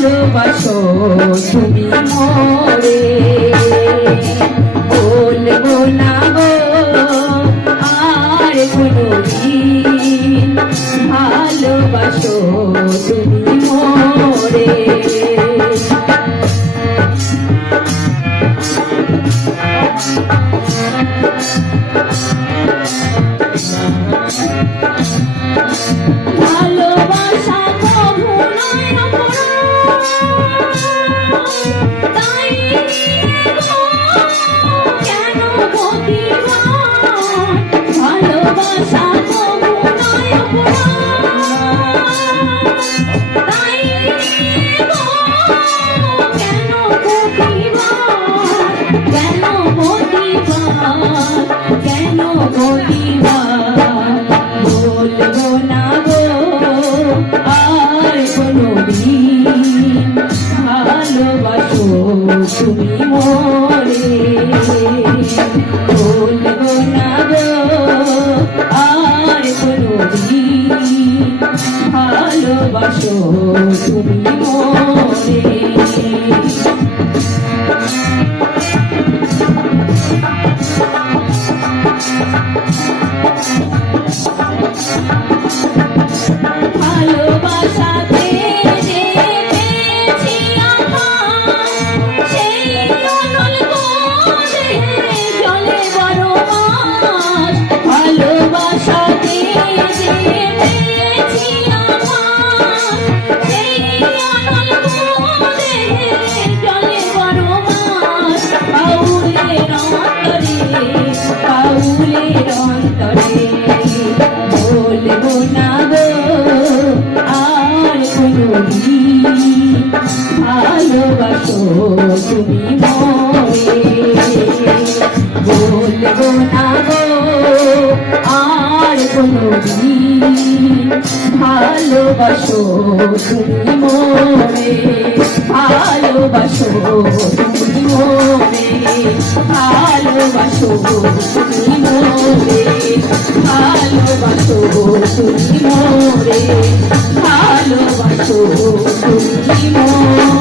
ভালোবাসো তুমি মোরে বলবো না গো আর কোনদিন ভালোবাসো তুমি মোরে ভালোবাসা কভু নয় তাই কেন প্রতিবার ভালোবাসা কভু নয় তাই কেন প্রতিবার কেন প্রতিবার কেন প্রতিবার বলবো না গো আর কোনদিন ভালোবাসো তুমি মোরে বলবো না গো আর কোনদিন ভালোবাসো তুমি মোরে ভালোবাসা পেয়েছি আমার সেই অনল করে চলে বড় মাস ভালোবাসা পেয়েছি আমার সেই অনল করে চলে বড় মাস পাউলের অন্তরে বলবো না গো আর কোনদিন ভালোবাসো তুমি মোরে বলবো না গো আর কোনদিন ভালোবাসো তুমি মোরে ভালোবাসো তুমি মোরে ভালোবাসো তুমি মোরে ভালোবাসো তুমি মোরে ভালোবাসো তুমি মোরে